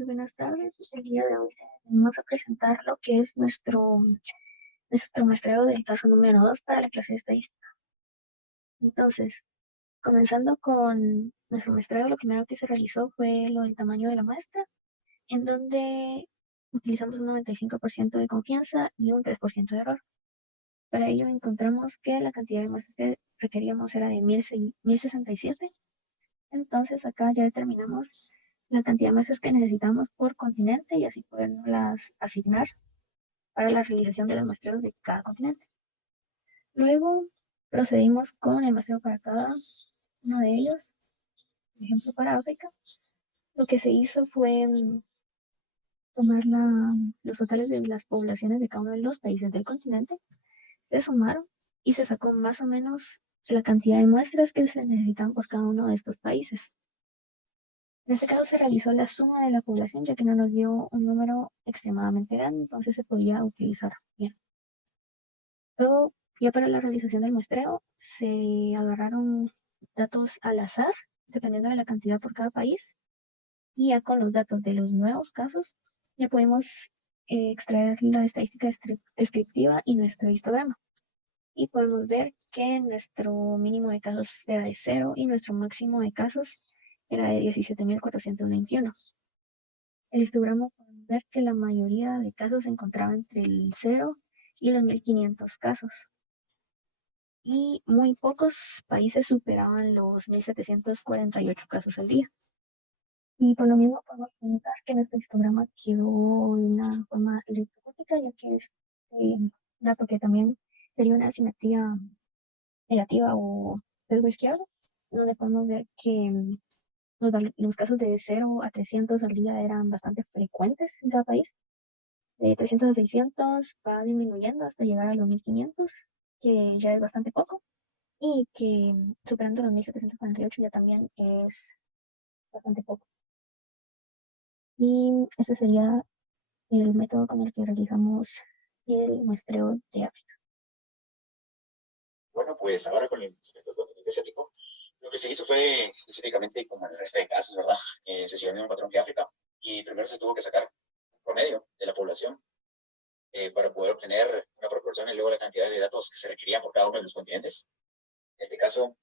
Muy buenas tardes. El día de hoy venimos a presentar lo que es nuestro muestreo del caso número 2 para la clase de estadística. Entonces, comenzando con nuestro muestreo, lo primero que se realizó fue lo del tamaño de la muestra, en donde utilizamos un 95% de confianza y un 3% de error. Para ello encontramos que la cantidad de muestras que requeríamos era de 1067. Entonces acá ya determinamos la cantidad de muestras que necesitamos por continente y así poderlas asignar para la realización de los muestreos de cada continente. Luego procedimos con el muestreo para cada uno de ellos. Por ejemplo, para África, lo que se hizo fue tomar los totales de las poblaciones de cada uno de los países del continente, se sumaron y se sacó más o menos la cantidad de muestras que se necesitan por cada uno de estos países. En este caso se realizó la suma de la población, ya que no nos dio un número extremadamente grande, entonces se podía utilizar bien. Luego, ya para la realización del muestreo, se agarraron datos al azar, dependiendo de la cantidad por cada país, y ya con los datos de los nuevos casos, ya podemos extraer la estadística descriptiva y nuestro histograma. Y podemos ver que nuestro mínimo de casos era de 0 y nuestro máximo de casos era de 17.421. El histograma podemos ver que la mayoría de casos se encontraba entre el 0 y los 1500 casos. Y muy pocos países superaban los 1748 casos al día. Y por lo mismo podemos notar que nuestro histograma quedó de una forma electrocútica, ya que es dato que también sería una asimetría negativa o sesgo izquierdo, donde podemos ver que los casos de 0 a 300 al día eran bastante frecuentes en cada país. De 300 a 600 va disminuyendo hasta llegar a los 1500, que ya es bastante poco, y que superando los 1748 ya también es bastante poco. Y este sería el método con el que realizamos el muestreo de África. Bueno, pues ahora con el continente asiático, lo que se hizo fue específicamente como en el resto de casos, ¿verdad? Se siguió el mismo patrón que África y primero se tuvo que sacar un promedio de la población para poder obtener una proporción y luego la cantidad de datos que se requerían por cada uno de los continentes. En este caso,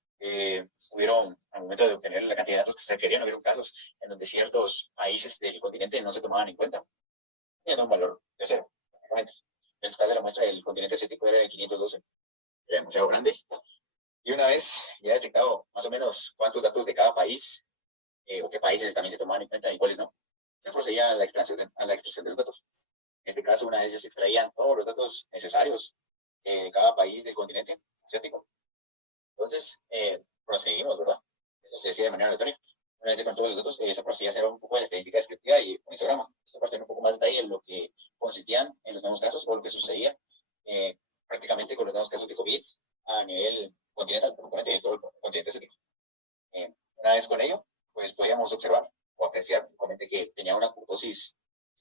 hubieron, al momento de obtener la cantidad de datos que se requerían, hubieron casos en donde ciertos países del continente no se tomaban en cuenta, teniendo un valor de 0. El total de la muestra del continente asiático era de 512, era demasiado grande. Y una vez ya detectado más o menos cuántos datos de cada país, o qué países también se tomaban en cuenta y cuáles no, se procedía a la extracción de los datos. En este caso, una vez ya se extraían todos los datos necesarios de cada país del continente asiático. Entonces, procedimos, ¿verdad? Eso se decía de manera aleatoria. Una vez con todos los datos, se procedía a hacer un poco de la estadística descriptiva y un histograma. Esta parte un poco más detalle en lo que consistían en los nuevos casos o lo que sucedía prácticamente con los nuevos casos de COVID a nivel continental, prácticamente de todo el continente asiático. Una vez con ello, pues podíamos observar o apreciar que tenía una curtosis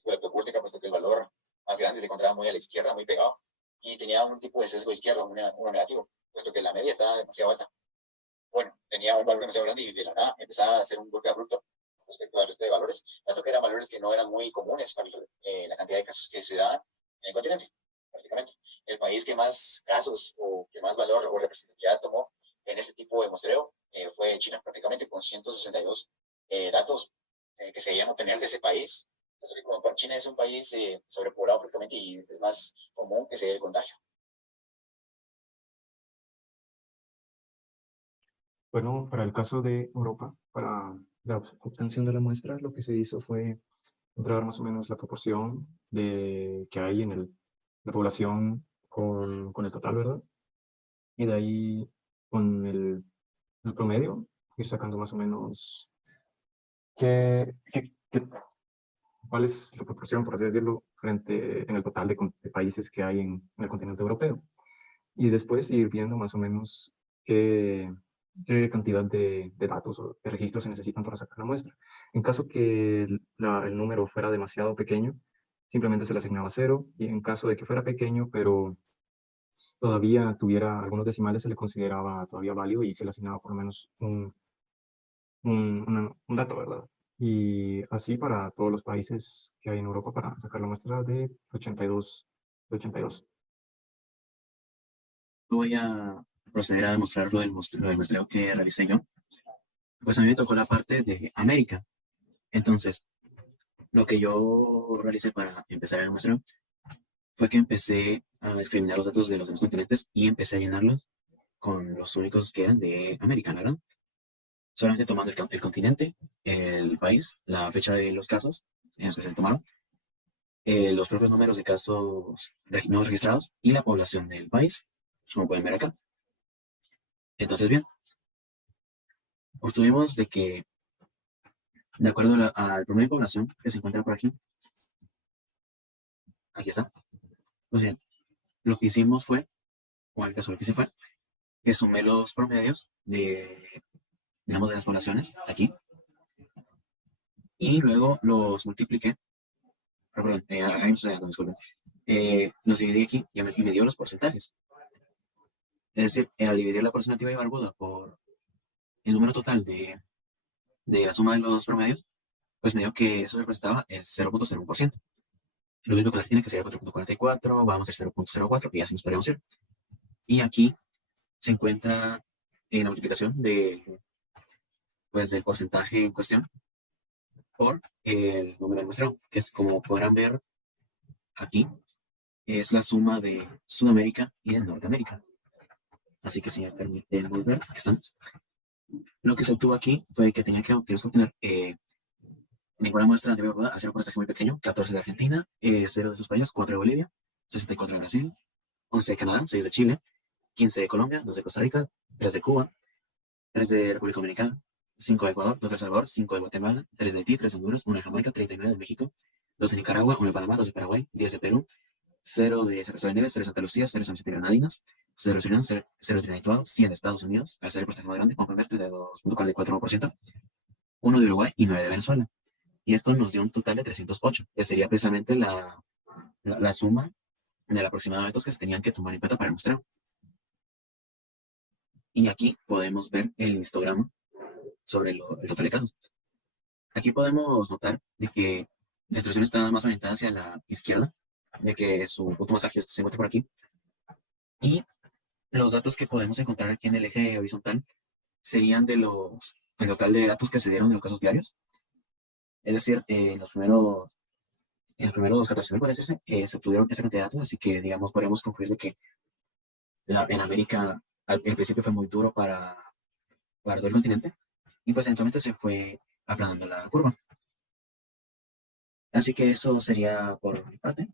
leptocúrtica, puesto que el valor más grande se encontraba muy a la izquierda, muy pegado, y tenía un tipo de sesgo izquierdo, uno negativo, puesto que la media estaba demasiado alta. Bueno, tenía un valor demasiado grande y de la nada empezaba a hacer un golpe abrupto respecto al resto de valores, puesto que eran valores que no eran muy comunes para la cantidad de casos que se daban en el continente, prácticamente. El país que más casos o que más valor o representatividad tomó en ese tipo de muestreo fue China, prácticamente con 162 datos que se debían obtener de ese país. Entonces, como China es un país sobrepoblado prácticamente y es más común que se dé el contagio. Bueno, para el caso de Europa, para la obtención de la muestra, lo que se hizo fue encontrar más o menos la proporción que hay en la población con el total, ¿verdad? Y de ahí, con el promedio, ir sacando más o menos cuál es la proporción, por así decirlo, en el total de países que hay en el continente europeo. Y después ir viendo más o menos qué cantidad de datos o de registros se necesitan para sacar la muestra. En caso que el número fuera demasiado pequeño, simplemente se le asignaba 0, y en caso de que fuera pequeño, pero todavía tuviera algunos decimales, se le consideraba todavía válido y se le asignaba por lo menos un dato, ¿verdad? y así para todos los países que hay en Europa para sacar la muestra de 82. De 82. Voy a proceder a demostrar lo del muestreo que realicé yo. Pues a mí me tocó la parte de América. Entonces, lo que yo realicé para empezar el muestreo fue que empecé a discriminar los datos de los demás continentes y empecé a llenarlos con los únicos que eran de América, ¿verdad? Solamente tomando el continente, el país, la fecha de los casos en los que se tomaron, los propios números de casos nuevos registrados y la población del país, como pueden ver acá. Entonces, bien, obtuvimos de que, de acuerdo al promedio de población que se encuentra por aquí está. Pues bien, lo que hicimos fue, o en el caso lo que hice fue, que sumé los promedios de, digamos, de las poblaciones aquí y luego los multipliqué. Perdón, ahí me estoy dando, disculpen. Los dividí aquí y me dio los porcentajes. Es decir, al dividir la porción nativa y barbuda por el número total de la suma de los promedios, pues me dio que eso representaba el 0.01%. Lo único que tiene que ser 4.44, vamos a ser 0.04 y así nos podríamos ir. Y aquí se encuentra en la multiplicación pues, del porcentaje en cuestión por el número de muestreo, que es como podrán ver aquí, es la suma de Sudamérica y de Norteamérica. Así que si me permiten volver, aquí estamos. Lo que se obtuvo aquí fue que tenemos que obtener ninguna muestra de verdad, hacer un porcentaje muy pequeño, 14 de Argentina, 0 de sus países, 4 de Bolivia, 64 de Brasil, 11 de Canadá, 6 de Chile, 15 de Colombia, 2 de Costa Rica, 3 de Cuba, 3 de República Dominicana, 5 de Ecuador, 2 de El Salvador, 5 de Guatemala, 3 de Haití, 3 de Honduras, 1 de Jamaica, 39 de México, 2 de Nicaragua, 1 de Panamá, 2 de Paraguay, 10 de Perú, 0 de San Neves, 0 de Santa Lucía, 0 de San Vicente y Granadinas, 0 de Surinam, 0 de Trinidad y Tobago, 100 de Estados Unidos, al ser el porcentaje más grande, con primer de 2.44%, 1 de Uruguay y 9 de Venezuela. Y esto nos dio un total de 308, que sería precisamente la suma de la aproximada de datos que se tenían que tomar en cuenta para el muestreo. Y aquí podemos ver el histograma sobre el total de casos. Aquí podemos notar de que la distribución está más orientada hacia la izquierda, de que su punto más álgido se encuentra por aquí. Y los datos que podemos encontrar aquí en el eje horizontal serían el total de datos que se dieron en los casos diarios. Es decir, en los primeros 14.000, puede decirse, se obtuvieron esa cantidad de datos, así que, digamos, podemos concluir de que en América al principio fue muy duro para todo el continente, y pues eventualmente se fue aplanando la curva. Así que eso sería por mi parte.